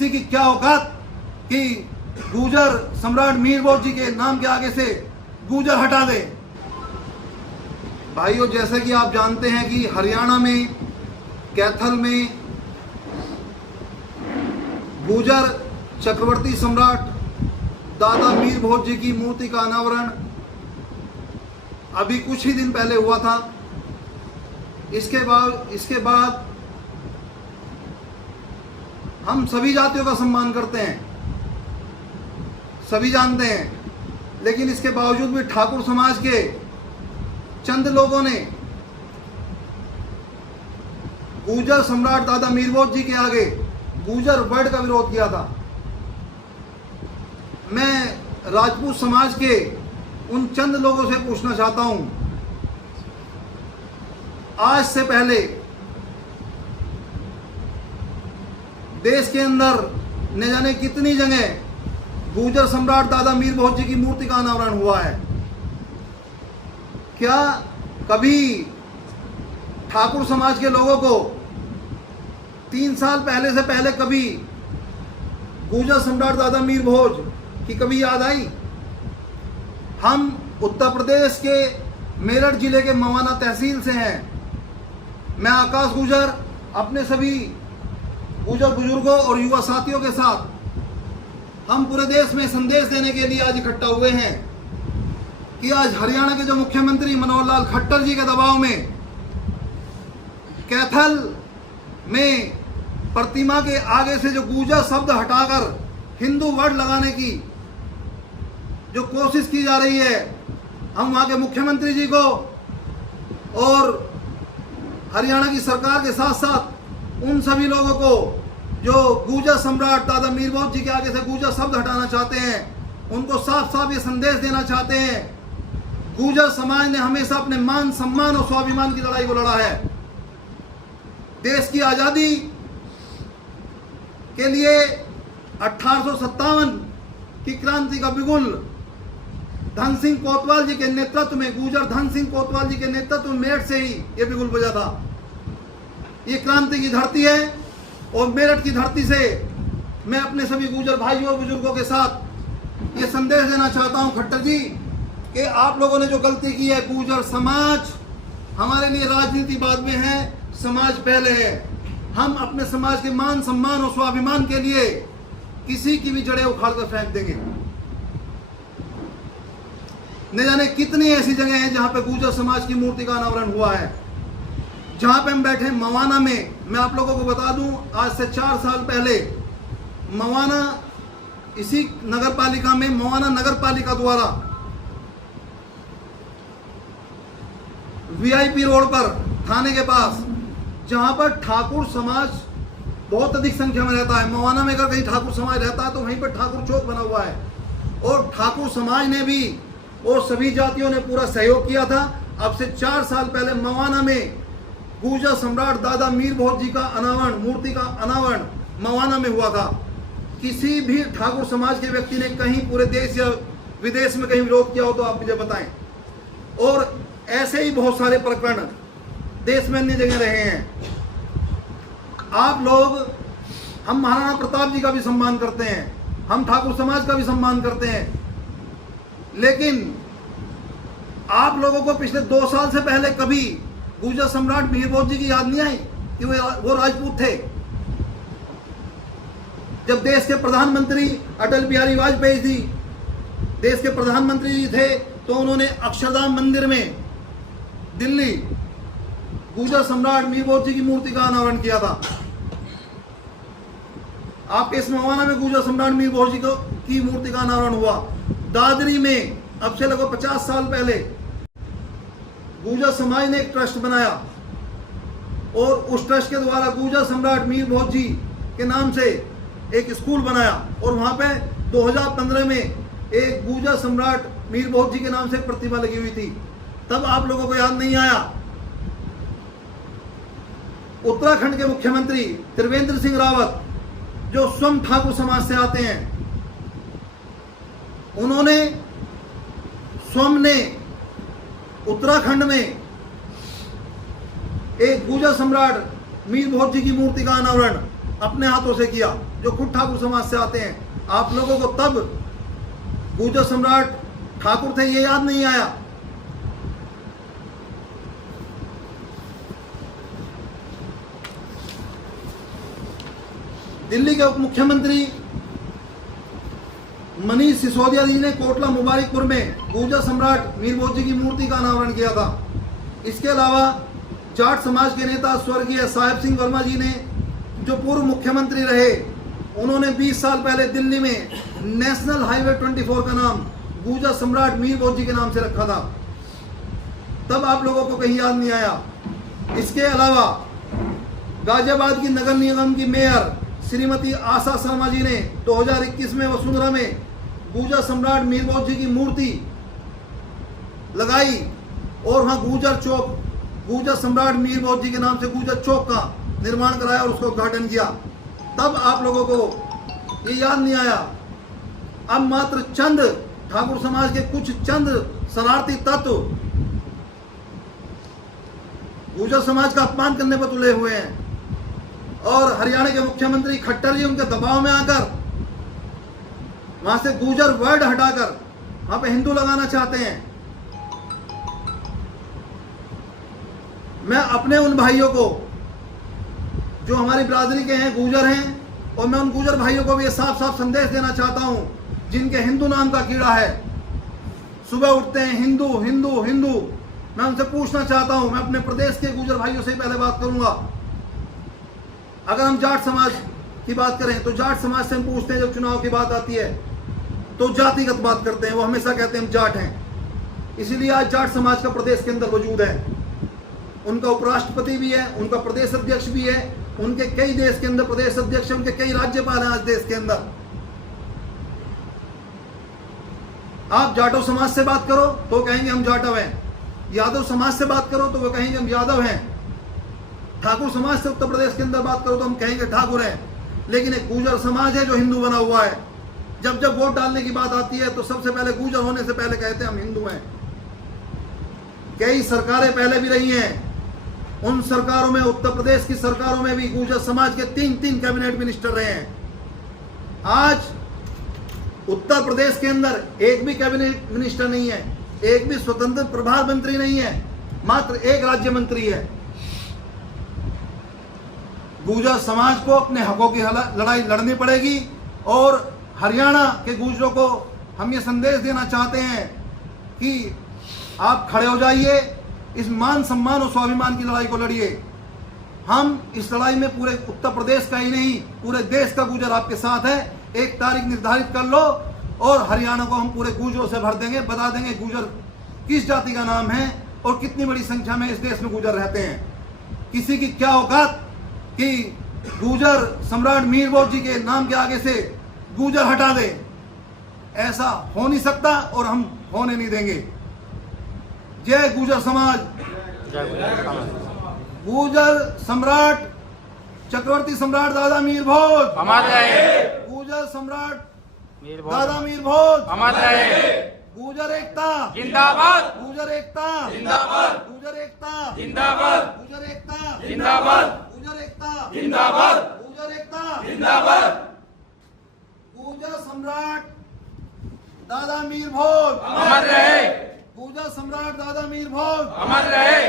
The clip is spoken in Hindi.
किसी की क्या औकात कि गुर्जर सम्राट मीर भोज जी के नाम के आगे से गुर्जर हटा दे। भाइयों, जैसे कि आप जानते हैं कि हरियाणा में कैथल में गुर्जर चक्रवर्ती सम्राट दादा मीर भोज जी की मूर्ति का अनावरण अभी कुछ ही दिन पहले हुआ था। इसके बाद हम सभी जातियों का सम्मान करते हैं, सभी जानते हैं, लेकिन इसके बावजूद भी ठाकुर समाज के चंद लोगों ने गुर्जर सम्राट दादा मीर भोज जी के आगे गुर्जर वर्ड का विरोध किया था। मैं राजपूत समाज के उन चंद लोगों से पूछना चाहता हूं, आज से पहले देश के अंदर न जाने कितनी जगह गुर्जर सम्राट दादा मीर भोज जी की मूर्ति का अनावरण हुआ है। क्या कभी ठाकुर समाज के लोगों को 3 साल पहले से पहले कभी गुर्जर सम्राट दादा मीर भोज की कभी याद आई? हम उत्तर प्रदेश के मेरठ जिले के मवाना तहसील से हैं। मैं आकाश गुर्जर अपने सभी गुर्जर बुजुर्गों और युवा साथियों के साथ हम पूरे देश में संदेश देने के लिए आज इकट्ठा हुए हैं कि आज हरियाणा के जो मुख्यमंत्री मनोहर लाल खट्टर जी के दबाव में कैथल में प्रतिमा के आगे से जो गुर्जर शब्द हटाकर हिंदू वर्ड लगाने की जो कोशिश की जा रही है, हम वहां के मुख्यमंत्री जी को और हरियाणा की सरकार के साथ साथ उन सभी लोगों को जो गुर्जर सम्राट दादा मीर भोज जी के आगे से गुर्जर शब्द हटाना चाहते हैं, उनको साफ साफ ये संदेश देना चाहते हैं, गुर्जर समाज ने हमेशा अपने मान सम्मान और स्वाभिमान की लड़ाई को लड़ा है। देश की आजादी के लिए 1857 की क्रांति का बिगुल धन सिंह कोतवाल जी के नेतृत्व में, गुर्जर धन सिंह कोतवाल जी के नेतृत्व में मेरठ से ही यह बिगुल बजा था। ये क्रांति की धरती है और मेरठ की धरती से मैं अपने सभी गुर्जर भाइयों और बुजुर्गों के साथ ये संदेश देना चाहता हूं खट्टर जी कि आप लोगों ने जो गलती की है, गुर्जर समाज हमारे लिए राजनीति बाद में है, समाज पहले है। हम अपने समाज के मान सम्मान और स्वाभिमान के लिए किसी की भी जड़ें उखाड़ कर फेंक देंगे। न जाने कितनी ऐसी जगह हैं जहां पे गुर्जर समाज की मूर्ति का अनावरण हुआ है। जहां पे हम बैठे मवाना में, मैं आप लोगों को बता दूं, आज से 4 साल पहले मवाना, इसी नगर पालिका में मवाना नगर पालिका द्वारा वीआईपी रोड पर थाने के पास, जहां पर ठाकुर समाज बहुत अधिक संख्या में रहता है, मवाना में अगर कहीं ठाकुर समाज रहता है तो वहीं पर ठाकुर चौक बना हुआ है, और ठाकुर समाज ने भी और सभी जातियों ने पूरा सहयोग किया था। अब से 4 साल पहले मवाना में गुर्जर सम्राट दादा मीर भोज जी का अनावरण, मूर्ति का अनावरण मवाना में हुआ था। किसी भी ठाकुर समाज के व्यक्ति ने कहीं पूरे देश या विदेश में कहीं विरोध किया हो तो आप मुझे बताएं। और ऐसे ही बहुत सारे प्रकरण देश में अन्य जगह रहे हैं। आप लोग, हम महाराणा प्रताप जी का भी सम्मान करते हैं, हम ठाकुर समाज का भी सम्मान करते हैं, लेकिन आप लोगों को पिछले 2 साल से पहले कभी गुर्जर सम्राट मीर भोज जी की याद नहीं आई कि वो राजपूत थे? जब देश के प्रधानमंत्री अटल बिहारी वाजपेयी जी देश के प्रधानमंत्री जी थे तो उन्होंने अक्षरधाम मंदिर में दिल्ली गुर्जर सम्राट मीर भोज जी की मूर्ति का अनावरण किया था। आपके इस मवाना में गुर्जर सम्राट मीर भोज जी की मूर्ति का अनावरण हुआ। दादरी में अब से लगभग 50 साल पहले गुर्जर समाज ने एक ट्रस्ट बनाया और उस ट्रस्ट के द्वारा गुर्जर सम्राट मीर भोज जी के नाम से एक स्कूल बनाया, और वहां पे 2015 में एक गुर्जर सम्राट मीर भोज जी के नाम से प्रतिमा लगी हुई थी। तब आप लोगों को याद नहीं आया? उत्तराखंड के मुख्यमंत्री त्रिवेंद्र सिंह रावत, जो स्वयं ठाकुर समाज से आते हैं, उन्होंने स्वयं ने उत्तराखंड में एक गुर्जर सम्राट मीर भोज जी की मूर्ति का अनावरण अपने हाथों से किया। जो खुद ठाकुर समाज से आते हैं। आप लोगों को तब गुर्जर सम्राट ठाकुर थे ये याद नहीं आया। दिल्ली के उप मुख्यमंत्री मनीष सिसोदिया जी ने कोटला मुबारकपुर में गुर्जर सम्राट मीर भोज जी की मूर्ति का अनावरण किया था। इसके अलावा जाट समाज के नेता स्वर्गीय साहेब सिंह वर्मा जी ने, जो पूर्व मुख्यमंत्री रहे, उन्होंने 20 साल पहले दिल्ली में नेशनल हाईवे 24 का नाम गुर्जर सम्राट मीर भोज जी के नाम से रखा था। तब आप लोगों को कहीं याद नहीं आया। इसके अलावा गाजियाबाद की नगर निगम की मेयर श्रीमती आशा शर्मा जी ने 2021 में वसुंधरा में गुर्जर सम्राट मीर भोज जी की मूर्ति लगाई और वहां गुर्जर सम्राट मीर भोज जी के नाम से गुर्जर चौक का निर्माण कराया और उसका उद्घाटन किया। तब आप लोगों को ये याद नहीं आया। अब मात्र चंद ठाकुर समाज के कुछ चंद शरारती तत्व गुर्जर समाज का अपमान करने पर तुले हुए हैं और हरियाणा के मुख्यमंत्री खट्टर जी उनके दबाव में आकर वहां से गुर्जर वर्ड हटाकर वहां पे हिंदू लगाना चाहते हैं। मैं अपने उन भाइयों को जो हमारी बिरादरी के हैं, गुर्जर हैं, और मैं उन गुर्जर भाइयों को भी ये साफ साफ संदेश देना चाहता हूं जिनके हिंदू नाम का कीड़ा है, सुबह उठते हैं हिंदू हिंदू हिंदू। मैं उनसे पूछना चाहता हूं, मैं अपने प्रदेश के गुर्जर भाइयों से ही पहले बात करूंगा। अगर हम जाट समाज की बात करें तो जाट समाज से हम पूछते हैं, जब चुनाव की बात आती है तो जातिगत बात करते हैं, वो हमेशा कहते हैं हम जाट हैं। इसीलिए आज जाट समाज का प्रदेश के अंदर वजूद है। उनका उपराष्ट्रपति भी है, उनका प्रदेश अध्यक्ष भी है, उनके कई देश के अंदर प्रदेश अध्यक्ष, उनके कई राज्यपाल हैं आज देश के अंदर। आप जाटो समाज से बात करो तो कहेंगे हम जाटव हैं, यादव समाज से बात करो तो वो कहेंगे हम यादव हैं, ठाकुर समाज से उत्तर प्रदेश के अंदर बात करो तो हम कहेंगे ठाकुर हैं। लेकिन एक गुर्जर समाज है जो हिंदू बना हुआ है। जब जब वोट डालने की बात आती है तो सबसे पहले गुर्जर होने से पहले कहते हैं हम हिंदू हैं। कई सरकारें पहले भी रही हैं, उन सरकारों में, उत्तर प्रदेश की सरकारों में भी गुर्जर समाज के 3 कैबिनेट मिनिस्टर रहे हैं। आज उत्तर प्रदेश के अंदर एक भी कैबिनेट मिनिस्टर नहीं है, एक भी स्वतंत्र प्रभार मंत्री नहीं है, मात्र एक राज्य मंत्री है। गुर्जर समाज को अपने हकों की लड़ाई लड़नी पड़ेगी और हरियाणा के गुर्जरों को हम ये संदेश देना चाहते हैं कि आप खड़े हो जाइए, इस मान सम्मान और स्वाभिमान की लड़ाई को लड़िए। हम इस लड़ाई में पूरे उत्तर प्रदेश का ही नहीं, पूरे देश का गुर्जर आपके साथ है। एक तारीख निर्धारित कर लो और हरियाणा को हम पूरे गुर्जरों से भर देंगे, बता देंगे गुर्जर किस जाति का नाम है और कितनी बड़ी संख्या में इस देश में गुर्जर रहते हैं। किसी की क्या औकात कि गुर्जर सम्राट मीर भोज जी के नाम के आगे से गुर्जर हटा दे, ऐसा हो नहीं सकता और हम होने नहीं देंगे। जय गुर्जर समाज। गुर्जर सम्राट चक्रवर्ती सम्राट दादा मीर भोज अमर रहे। गुर्जर सम्राट दादा मीर भोज अमर रहे। गुर्जर एकता जिंदाबाद। गुर्जर एकता जिंदाबाद। गुर्जर एकता जिंदाबाद। गुर्जर एकता जिंदाबाद। गुर्जर एकता जिंदाबाद। गुर्जर एकता जिंदाबाद। गुर्जर सम्राट दादा मीर भोज अमर रहे। गुर्जर सम्राट दादा मीर भोज अमर रहे।